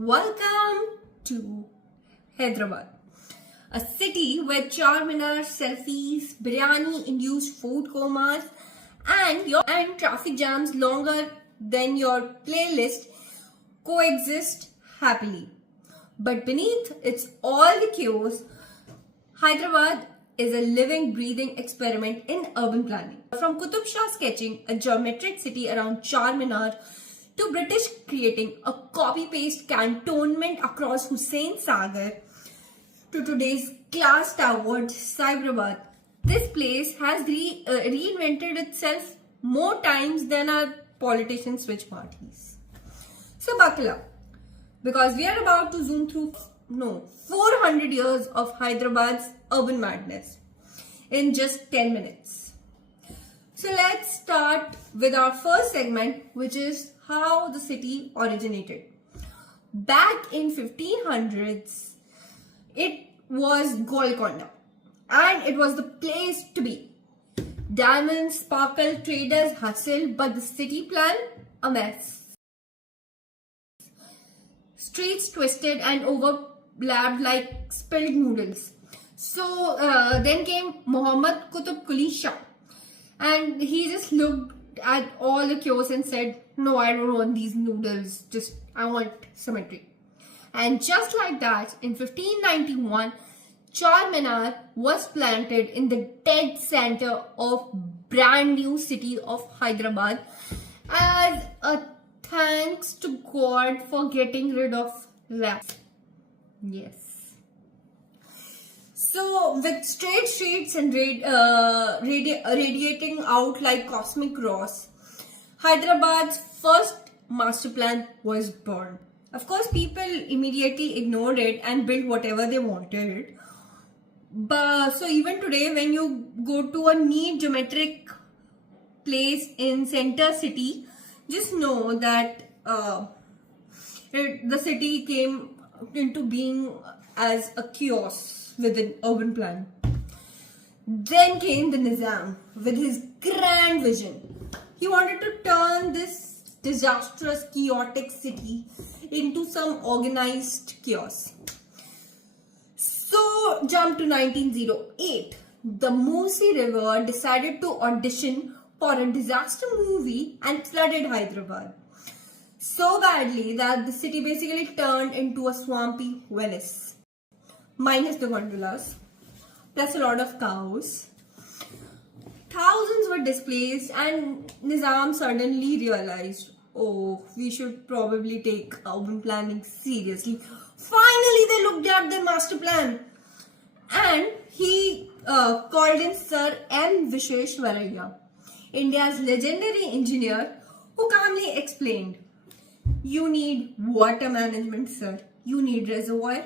Welcome to Hyderabad, a city where Charminar, selfies, biryani-induced food comas, and traffic jams longer than your playlist coexist happily. But beneath its all the chaos, Hyderabad is a living, breathing experiment in urban planning. From Qutb Shah sketching a geometric city around Charminar to British creating a copy-paste cantonment across Hussain Sagar to today's glass-towered Cyberabad, this place has reinvented itself more times than our politicians switch parties. So buckle up, because we are about to zoom through 400 years of Hyderabad's urban madness in just 10 minutes. So let's start with our first segment, which is how the city originated. Back in 1500s, it was Golconda, and it was the place to be. Diamonds, sparkle, traders hustle, but the city plan, a mess. Streets twisted and overlapped like spilled noodles. So then came Muhammad Quli Qutb Shah, and he just looked at all the chaos and said, "No, I don't want these noodles, I want symmetry." And just like that, in 1591, Charminar was planted in the dead center of brand new city of Hyderabad as a thanks to God for getting rid of rats. Yes. So with straight streets and radiating out like cosmic rays, Hyderabad's first master plan was born. Of course, people immediately ignored it and built whatever they wanted. But so even today, when you go to a neat geometric place in center city, just know that the city came into being as a chaos with an urban plan. Then came the Nizam with his grand vision. He wanted to turn this disastrous, chaotic city into some organized chaos. So, jump to 1908. The Musi River decided to audition for a disaster movie and flooded Hyderabad so badly that the city basically turned into a swampy Venice, minus the gondolas, plus a lot of cows. Thousands were displaced, and Nizam suddenly realized, oh, we should probably take urban planning seriously. Finally, they looked at their master plan, and he called in Sir M. Visheshwaraya, India's legendary engineer, who calmly explained, "You need water management, sir. You need reservoir,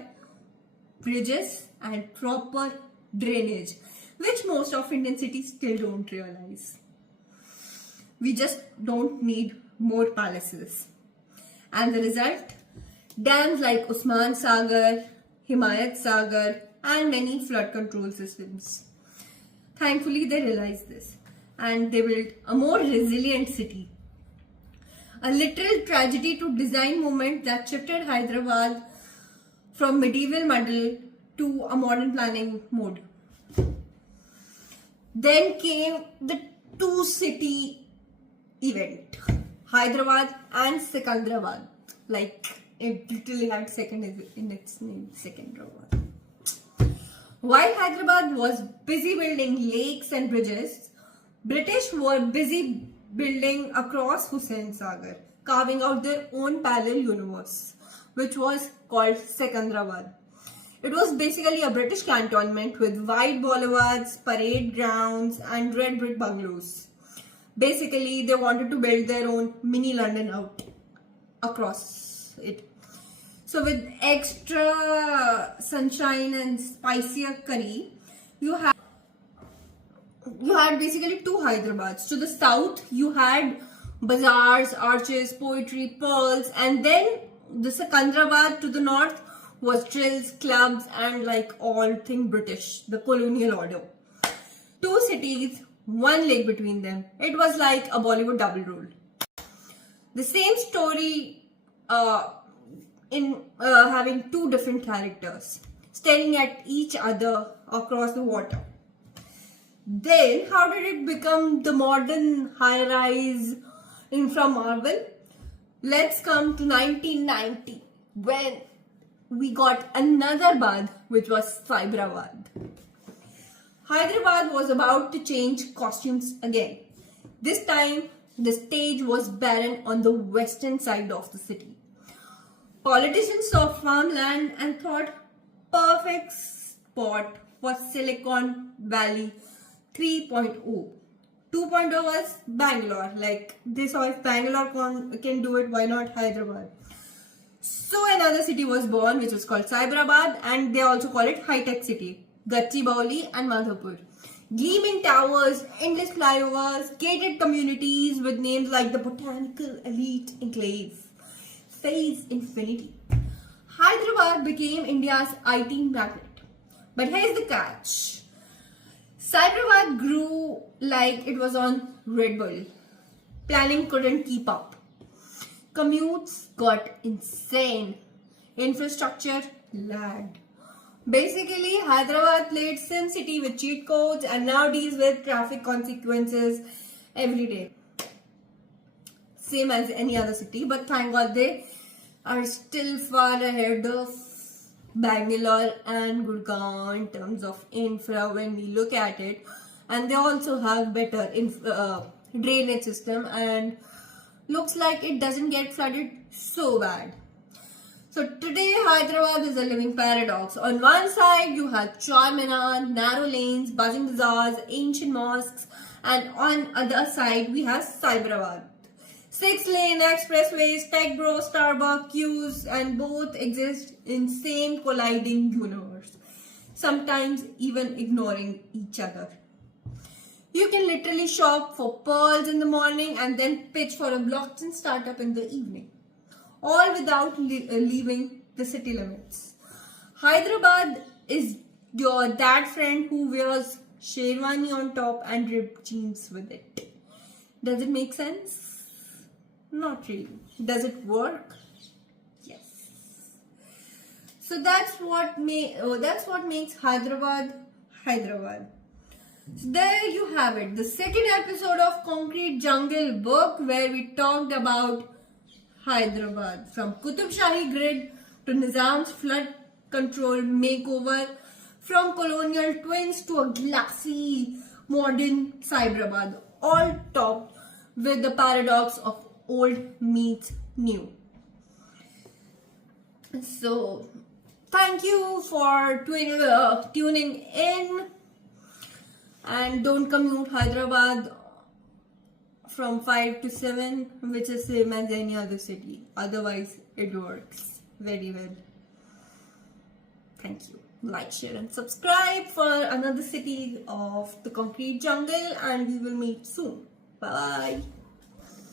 bridges, and proper drainage, which most of Indian cities still don't realize. We just don't need more palaces." And the result? Dams like Hussain Sagar, Himayat Sagar, and many flood control systems. Thankfully, they realized this, and they built a more resilient city. A literal tragedy to design movement that shifted Hyderabad from medieval muddle to a modern planning mode. Then came the two-city event, Hyderabad and Secunderabad. Like, it literally had second in its name, Secunderabad. While Hyderabad was busy building lakes and bridges, British were busy building across Hussain Sagar, carving out their own parallel universe, which was called Secunderabad. It was basically a British cantonment with wide boulevards, parade grounds, and red brick bungalows. Basically, they wanted to build their own mini London out across it. So with extra sunshine and spicier curry, you had basically two Hyderabad's. To the south, you had bazaars, arches, poetry, pearls, and then the Secunderabad to the north was drills, clubs, and like all thing British, the colonial order. Two cities, one lake between them. It was like a Bollywood double role. The same story in having two different characters staring at each other across the water. Then, how did it become the modern high-rise infra marvel? Let's come to 1990 when we got another Bad, which was Cyberabad. Hyderabad was about to change costumes again. This time, the stage was barren on the western side of the city. Politicians saw farmland and thought perfect spot for Silicon Valley 3.0. 2.0 was Bangalore. Like they saw if Bangalore can do it, why not Hyderabad? So another city was born which was called Cyberabad, and they also call it high-tech city. Gachibowli and Madhapur. Gleaming towers, endless flyovers, gated communities with names like the Botanical Elite Enclave, Phase Infinity. Hyderabad became India's IT magnet. But here's the catch. Cyberabad grew like it was on Red Bull. Planning couldn't keep up. Commutes got insane. Infrastructure lagged. Basically, Hyderabad played SimCity with cheat codes and now deals with traffic consequences every day. Same as any other city, but thank God they are still far ahead of Bangalore and Gurgaon in terms of infra when we look at it. And they also have better drainage system, and looks like it doesn't get flooded so bad. So today Hyderabad is a living paradox. On one side you have Charminar, narrow lanes, buzzing bazaars, ancient mosques, and on other side we have Cyberabad. 6-lane expressways, tech bro, Starbucks, queues, and both exist in same colliding universe. Sometimes even ignoring each other. You can literally shop for pearls in the morning and then pitch for a blockchain startup in the evening. All without leaving the city limits. Hyderabad is your dad friend who wears sherwani on top and ripped jeans with it. Does it make sense? Not really. Does it work? Yes. So that's what makes Hyderabad Hyderabad. So there you have it. The second episode of Concrete Jungle book, where we talked about Hyderabad, from Qutb Shahi grid to Nizam's flood control makeover, from colonial twins to a glassy modern Cyberabad, all topped with the paradox of old meets new. So thank you for tuning in, and don't commute Hyderabad from 5 to 7, which is same as any other city. Otherwise, it works very well. Thank you. Like, share and subscribe for another city of the Concrete Jungle, and we will meet soon. Bye.